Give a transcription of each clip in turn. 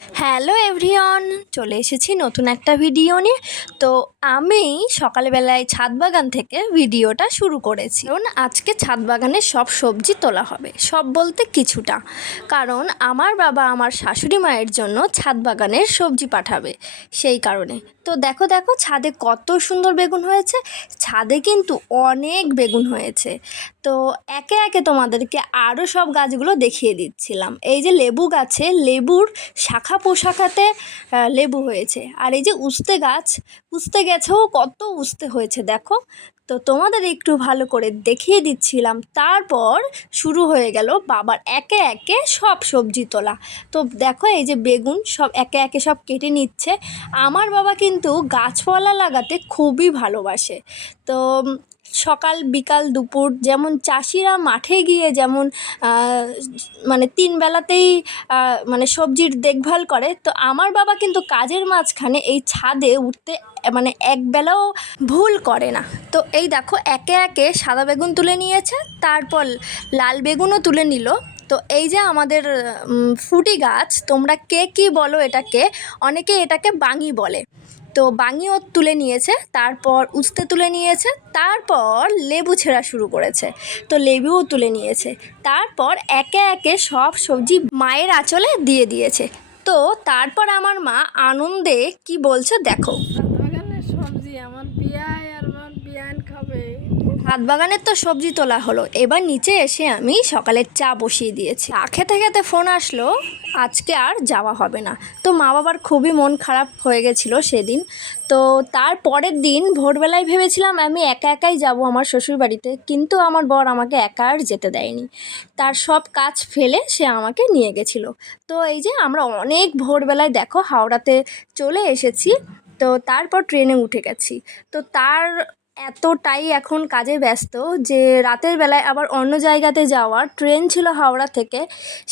Hello everyone, চলে এসেছি নতুন একটা ভিডিও নিয়ে। তো আমি সকালবেলায় ছাদ বাগান থেকে ভিডিওটা শুরু করেছি, কারণ আজকে ছাদ বাগানে সব সবজি তোলা হবে, সব বলতে কিছুটা, কারণ আমার বাবা আমার শাশুড়ি মায়ের জন্য ছাদ বাগানের সবজি পাঠাবে, সেই কারণে। তো দেখো দেখো ছাদে কত সুন্দর বেগুন হয়েছে, ছাদে কিন্তু অনেক বেগুন হয়েছে। তো একে একে তোমাদেরকে আরও সব গাছগুলো দেখিয়ে দিচ্ছিলাম। এই যে লেবু গাছে লেবুর শাখা পোশাখাতে লেবু হয়েছে, আর এই যে উস্তে গাছ, উস্তে গাছেও কত উস্তে হয়েছে দেখো। তো তোমাদের একটু ভালো করে দেখিয়ে দিচ্ছিলাম, তারপর শুরু হয়ে গেল বাবার একে একে সব সবজি তোলা। তো দেখো এই যে বেগুন সব একে একে সব কেটে নিচ্ছে। আমার বাবা কিন্তু গাছপালা লাগাতে খুবই ভালোবাসে। তো সকাল বিকাল দুপুর যেমন চাষিরা মাঠে গিয়ে যেমন মানে তিন বেলাতেই মানে সবজির দেখভাল করে, তো আমার বাবা কিন্তু কাজের মাঝখানে এই ছাদে উঠতে মানে একবেলাও ভুল করে না। তো এই দেখো একে একে সাদা বেগুন তুলে নিয়েছে, তারপর লাল বেগুনও তুলে নিল। তো এই যে আমাদের ফুটি গাছ, তোমরা কে কী বলো এটাকে, অনেকে এটাকে বাঙি বলে। তো বাঙিও তুলে নিয়েছে, তারপর উস্তে তুলে নিয়েছে, তারপর লেবু ছেঁড়া শুরু করেছে, তো লেবুও তুলে নিয়েছে। তারপর একে একে সব সবজি মায়ের আঁচলে দিয়ে দিয়েছে। তো তারপর আমার মা আনন্দে কি বলছে দেখো। বাগানের সবজি আমার বিয়ায় আর আমার বিয়ান খাবে। ছাদ বাগানের তো সবজি তোলা হলো, এবার নিচে এসে আমি সকালের চা বসিয়ে দিয়েছি। চা খেতে খেতে ফোন আসলো আজকে আর যাওয়া হবে না। তো মা বাবার খুবই মন খারাপ হয়ে গেছিলো সেদিন। তো তার পরের দিন ভোরবেলায় ভেবেছিলাম আমি একা একাই যাব আমার শ্বশুর বাড়িতে, কিন্তু আমার বর আমাকে একা আর যেতে দেয়নি। তার সব কাজ ফেলে সে আমাকে নিয়ে গেছিলো। তো এই যে আমরা অনেক ভোরবেলায় দেখো হাওড়াতে চলে এসেছি। তো তারপর ট্রেনে উঠে গেছি। তো তার এতটাই এখন কাজে ব্যস্ত যে রাতের বেলায় আবার অন্য জায়গাতে যাওয়ার ট্রেন ছিল হাওড়া থেকে,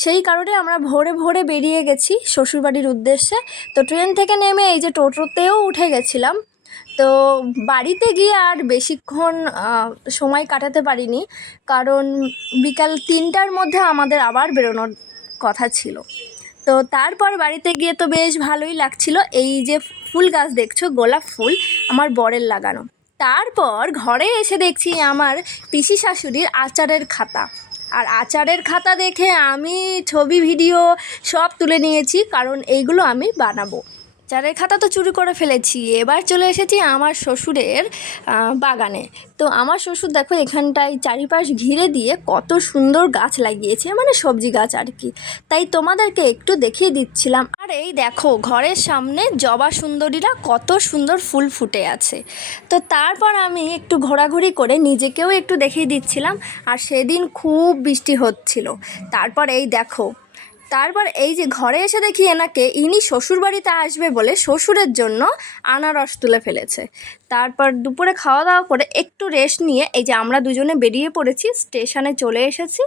সেই কারণে আমরা ভোরে ভোরে বেরিয়ে গেছি শ্বশুরবাড়ির উদ্দেশ্যে। তো ট্রেন থেকে নেমে এই যে টোটোতেও উঠে গেছিলাম। তো বাড়িতে গিয়ে আর বেশিক্ষণ সময় কাটাতে পারিনি, কারণ বিকাল 3টার মধ্যে আমাদের আবার বেরোনোর কথা ছিল। তো তারপর বাড়িতে গিয়ে তো বেশ ভালোই লাগছিল। এই যে ফুল গাছ দেখছো, গোলাপ ফুল আমার বরের লাগানো। তারপর ঘরে এসে দেখছি আমার পিসি শাশুড়ির আচারের খাতা, আর আচারের খাতা দেখে আমি ছবি ভিডিও সব তুলে নিয়েছি, কারণ এইগুলো আমি বানাবো। আচারের খাতা তো চুরি করে ফেলেছি, এবার চলে এসেছি আমার শ্বশুরের বাগানে। তো আমার শ্বশুর দেখো এখানটায় চারিপাশ ঘিরে দিয়ে কত সুন্দর গাছ লাগিয়েছে, মানে সবজি গাছ আর কি, তাই তোমাদেরকে একটু দেখিয়ে দিচ্ছিলাম। আর এই দেখো ঘরের সামনে জবা সুন্দরীরা কত সুন্দর ফুল ফুটে আছে। তো তারপর আমি একটু ঘোরাঘুরি করে নিজেকেও একটু দেখিয়ে দিচ্ছিলাম, আর সেদিন খুব বৃষ্টি হচ্ছিল। তারপর এই দেখো, তারপর এই যে ঘরে এসে দেখি এনাকে ইনি শ্বশুরবাড়িতে আসবে বলে শ্বশুরের জন্য আনারস তুলে ফেলেছে। তারপর দুপুরে খাওয়া দাওয়া করে একটু রেস্ট নিয়ে এই যে আমরা দুজনে বেরিয়ে পড়েছি, স্টেশনে চলে এসেছি।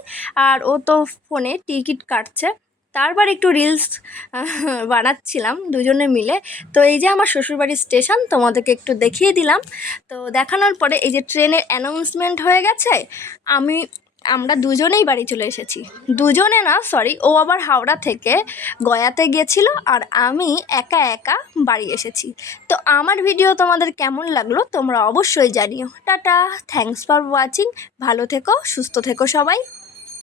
আর ও তো ফোনে টিকিট কাটছে, তারপর একটু রিলস বানাচ্ছিলাম দুজনে মিলে। তো এই যে আমার শ্বশুরবাড়ির স্টেশন তোমাদেরকে একটু দেখিয়ে দিলাম। তো দেখানোর পরে এই যে ট্রেনের অ্যানাউন্সমেন্ট হয়ে গেছে, আমরা দুজনেই বাড়ি চলে এসেছি। দুজনে না, সরি, ও আবার হাওড়া থেকে গয়াতে গিয়েছিল, আর আমি একা একা বাড়ি এসেছি। তো আমার ভিডিও তোমাদের কেমন লাগলো তোমরা অবশ্যই জানিও। টাটা, থ্যাঙ্কস ফর ওয়াচিং, ভালো থেকো, সুস্থ থেকো সবাই।